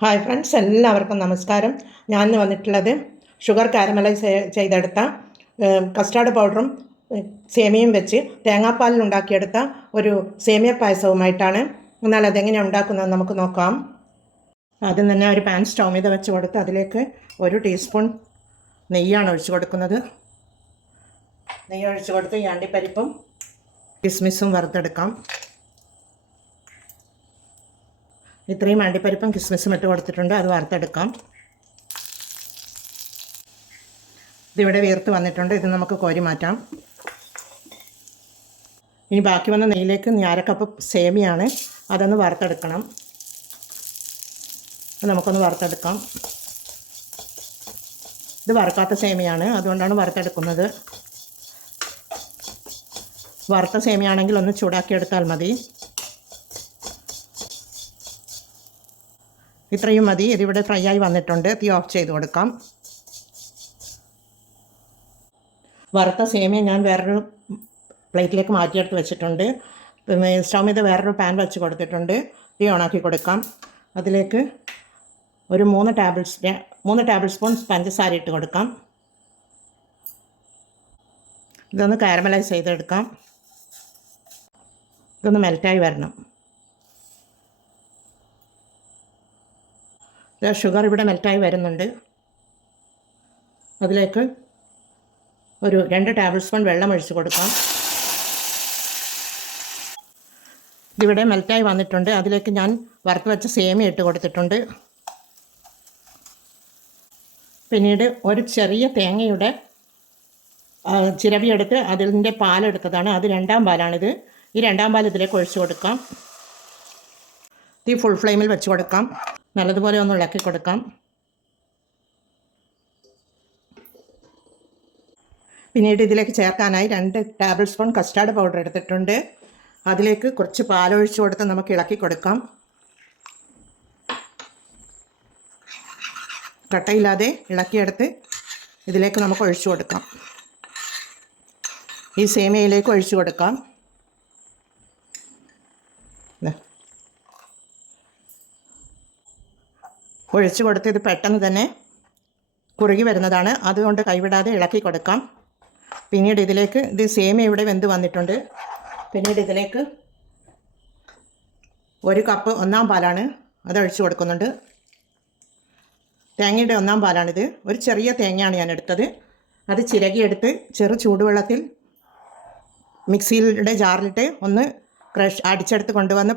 Hi friends, എല്ലാവർക്കും നമസ്കാരം. ഞാൻ ഇന്ന് വന്നിട്ടുള്ളത് ഷുഗർ കാരമലൈസ് ചെയ്തെടുത്ത കസ്റ്റാർഡ് പൗഡറും സേമിയയും വെച്ച് തേങ്ങാപ്പാലിൽ ഉണ്ടാക്കിയെടുത്ത ഒരു സേമിയ പായസവുമായിട്ടാണ്. എന്നാൽ അതെങ്ങനെയാണ് ഉണ്ടാക്കുന്നത് നമുക്ക് നോക്കാം. ആദ്യം തന്നെ ഒരു പാൻ സ്റ്റൗ మీద വെച്ച് കൊടുത്ത് അതിലേക്ക് 1 ടീസ്പൂൺ നെയ്യാണ് ഒഴിച്ച് കൊടുക്കുന്നത്. നെയ്യ് ഒഴിച്ച് കൊടുത്ത് ഈ അണ്ടിപ്പരിപ്പും കിസ്മിസും വറുത്തെടുക്കാം. ഇത്രയും അണ്ടിപ്പരിപ്പും കിസ്മിസും ഇട്ട് കൊടുത്തിട്ടുണ്ട്, അത് വറുത്തെടുക്കാം. ഇതിവിടെ വീർത്ത് വന്നിട്ടുണ്ട്, ഇത് നമുക്ക് കോരി മാറ്റാം. ഇനി ബാക്കി വന്ന നെയ്യിലേക്ക് 1/2 കപ്പ് സേമിയാണ്, അതൊന്ന് വറുത്തെടുക്കണം. നമുക്കൊന്ന് വറുത്തെടുക്കാം. ഇത് വറുക്കാത്ത സേമിയാണ്, അതുകൊണ്ടാണ് വറുത്തെടുക്കുന്നത്. വറുത്ത സേമിയാണെങ്കിൽ ഒന്ന് ചൂടാക്കിയെടുത്താൽ മതി. ഇത്രയും മതി. ഇതിവിടെ ഫ്രൈ ആയി വന്നിട്ടുണ്ട്, തീ ഓഫ് ചെയ്ത് കൊടുക്കാം. വറുത്ത സേമിയ ഞാൻ വേറൊരു പ്ലേറ്റിലേക്ക് മാറ്റിയെടുത്ത് വെച്ചിട്ടുണ്ട്. സ്റ്റൗ మీద വേറൊരു പാൻ വെച്ച് കൊടുത്തിട്ടുണ്ട്. തീ ഓണാക്കി കൊടുക്കാം. അതിലേക്ക് ഒരു 3 ടേബിൾ സ്പൂൺ പഞ്ചസാര ഇട്ട് കൊടുക്കാം. ഇതൊന്ന് കാരമലൈസ് ചെയ്തെടുക്കാം. ഇതൊന്ന് മെൽറ്റായി വരണം. ഷുഗർ ഇവിടെ മെൽറ്റായി വരുന്നുണ്ട്. അതിലേക്ക് ഒരു 2 ടേബിൾ സ്പൂൺ വെള്ളം ഒഴിച്ച് കൊടുക്കാം. ഇതിവിടെ മെൽറ്റായി വന്നിട്ടുണ്ട്. അതിലേക്ക് ഞാൻ വറുത്ത് വെച്ച സേമിയ ഇട്ട് കൊടുത്തിട്ടുണ്ട്. പിന്നീട് ഒരു ചെറിയ തേങ്ങയുടെ ചിരവിയെടുത്ത് അതിൻ്റെ പാലെടുത്തതാണ്, അത് 2ാം പാലാണിത്. ഈ 2ാം പാൽ ഇതിലേക്ക് ഒഴിച്ച് കൊടുക്കാം. തീ ഫുൾ ഫ്ലെയിമിൽ വെച്ച് കൊടുക്കാം. നല്ലതുപോലെ ഒന്ന് ഇളക്കി കൊടുക്കാം. പിന്നീട് ഇതിലേക്ക് ചേർക്കാനായി 2 ടേബിൾ സ്പൂൺ കസ്റ്റാർഡ് പൗഡർ എടുത്തിട്ടുണ്ട്. അതിലേക്ക് കുറച്ച് പാലൊഴിച്ച് കൊടുത്ത് നമുക്ക് ഇളക്കി കൊടുക്കാം. കട്ടയില്ലാതെ ഇളക്കിയെടുത്ത് ഇതിലേക്ക് നമുക്ക് ഒഴിച്ചു കൊടുക്കാം. ഈ സേമിയയിലേക്ക് ഒഴിച്ചു കൊടുക്കാം. ഒഴിച്ചു കൊടുത്ത് ഇത് പെട്ടെന്ന് തന്നെ കുറുകി വരുന്നതാണ്, അതുകൊണ്ട് കൈവിടാതെ ഇളക്കി കൊടുക്കാം. പിന്നീട് ഇതിലേക്ക് ഇത് സേമിയ ഇവിടെ വെന്ത് വന്നിട്ടുണ്ട്. പിന്നീട് ഇതിലേക്ക് 1 കപ്പ് 1ാം പാലാണ്, അത് ഒഴിച്ചു കൊടുക്കുന്നുണ്ട്. തേങ്ങയുടെ 1ാം പാലാണിത്. ഒരു ചെറിയ തേങ്ങയാണ് ഞാൻ എടുത്തത്. അത് ചിരകിയെടുത്ത് ചെറു ചൂടുവെള്ളത്തിൽ മിക്സിയുടെ ജാറിലിട്ട് ഒന്ന് അടിച്ചെടുത്ത് കൊണ്ടുവന്ന്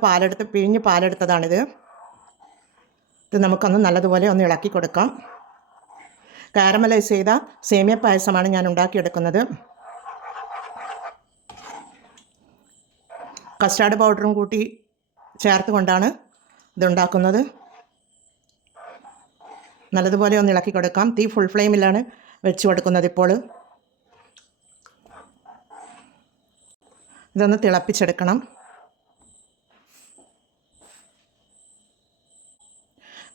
പിഴിഞ്ഞ് പാലെടുത്തതാണിത്. ഇത് നമുക്കൊന്ന് നല്ലതുപോലെ ഒന്ന് ഇളക്കി കൊടുക്കാം. കാരമലൈസ് ചെയ്ത സേമിയ പായസമാണ് ഞാൻ ഉണ്ടാക്കിയെടുക്കുന്നത്. കസ്റ്റാർഡ് പൗഡറും കൂട്ടി ചേർത്ത് കൊണ്ടാണ് ഇതുണ്ടാക്കുന്നത്. നല്ലതുപോലെ ഒന്ന് ഇളക്കി കൊടുക്കാം. തീ ഫുൾ ഫ്ലെയിമിലാണ് വെച്ച് കൊടുക്കുന്നത്. ഇപ്പോൾ ഇതൊന്ന് തിളപ്പിച്ചെടുക്കണം.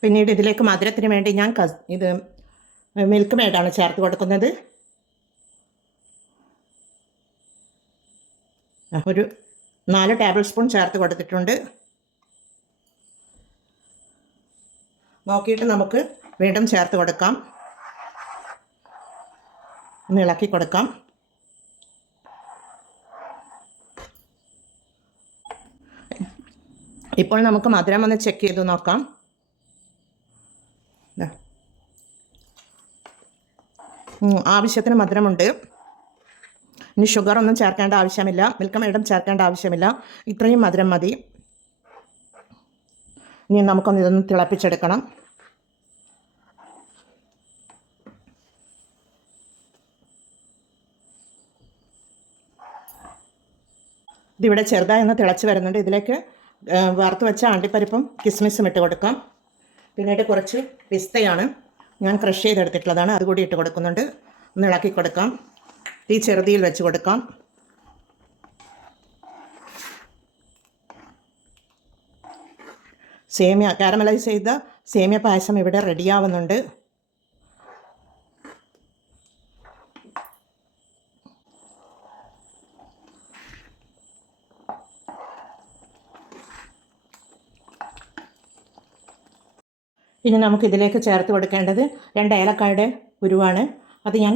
പിന്നീട് ഇതിലേക്ക് മധുരത്തിന് വേണ്ടി ഞാൻ ഇത് മിൽക്ക് മെയ്ഡാണ് ചേർത്ത് കൊടുക്കുന്നത്. ഒരു 4 ടേബിൾ സ്പൂൺ ചേർത്ത് കൊടുത്തിട്ടുണ്ട്. നോക്കിയിട്ട് നമുക്ക് വീണ്ടും ചേർത്ത് കൊടുക്കാം. ഒന്ന് ഇളക്കി കൊടുക്കാം. ഇപ്പോൾ നമുക്ക് മധുരം ഒന്ന് ചെക്ക് ചെയ്ത് നോക്കാം. ആവശ്യത്തിന് മധുരമുണ്ട്. ഇനി ഷുഗറൊന്നും ചേർക്കേണ്ട ആവശ്യമില്ല, മിൽക്ക് മെയ്ഡും ചേർക്കേണ്ട ആവശ്യമില്ല. ഇത്രയും മധുരം മതി. ഇനി നമുക്കൊന്ന് ഇതൊന്ന് തിളപ്പിച്ചെടുക്കണം. ഇതിവിടെ ചെറുതായി ഒന്ന് തിളച്ച് വരുന്നുണ്ട്. ഇതിലേക്ക് വറുത്ത് വെച്ച അണ്ടിപ്പരിപ്പും കിസ്മിസും ഇട്ട് കൊടുക്കാം. പിന്നീട് കുറച്ച് പിസ്തയാണ് ഞാൻ ക്രഷ് ചെയ്തെടുത്തിട്ടുള്ളതാണ്, അതുകൂടി ഇട്ട് കൊടുക്കുന്നുണ്ട്. ഒന്ന് ഇളക്കി കൊടുക്കാം. തീ ചെറുതിയിൽ വെച്ച് കൊടുക്കാം. സേമിയ കാരമലൈസ് ചെയ്ത സേമിയ പായസം ഇവിടെ റെഡിയാവുന്നുണ്ട്. ഇനി നമുക്കിതിലേക്ക് ചേർത്ത് കൊടുക്കേണ്ടത് 2 ഏലക്കായുടെ കുരുവാണ്. അത് ഞാൻ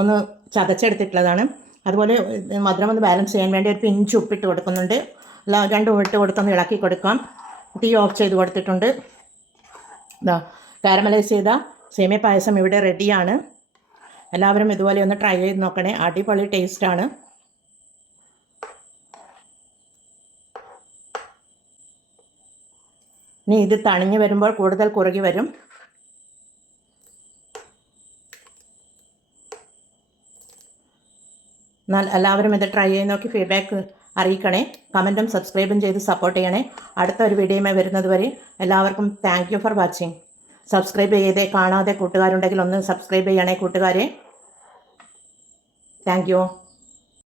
ഒന്ന് ചതച്ചെടുത്തിട്ടുള്ളതാണ്. അതുപോലെ മധുരം ഒന്ന് ബാലൻസ് ചെയ്യാൻ വേണ്ടി ഒരു പിഞ്ച് ഉപ്പിട്ട് കൊടുക്കുന്നുണ്ട്. 2 ഉപ്പിട്ട് കൊടുത്തൊന്ന് ഇളക്കി കൊടുക്കാം. തീ ഓഫ് ചെയ്ത് കൊടുത്തിട്ടുണ്ട്. ഇതാ കാരമലൈസ് ചെയ്ത സേമിയ പായസം ഇവിടെ റെഡിയാണ്. എല്ലാവരും ഇതുപോലെ ഒന്ന് ട്രൈ ചെയ്ത് നോക്കണേ. അടിപൊളി ടേസ്റ്റാണ്. ഇനി ഇത് തണിഞ്ഞ് വരുമ്പോൾ കൂടുതൽ കുറുകി വരും. എന്നാൽ എല്ലാവരും ഇത് ട്രൈ ചെയ്ത് നോക്കി ഫീഡ്ബാക്ക് അറിയിക്കണേ. കമൻറ്റും സബ്സ്ക്രൈബും ചെയ്ത് സപ്പോർട്ട് ചെയ്യണേ. അടുത്ത ഒരു വീഡിയോയുമായി വരുന്നത് വരെ എല്ലാവർക്കും thank you for watching. Subscribe ചെയ്തേ കാണാതെ കൂട്ടുകാരുണ്ടെങ്കിൽ ഒന്ന് സബ്സ്ക്രൈബ് ചെയ്യണേ കൂട്ടുകാരെ. Thank you.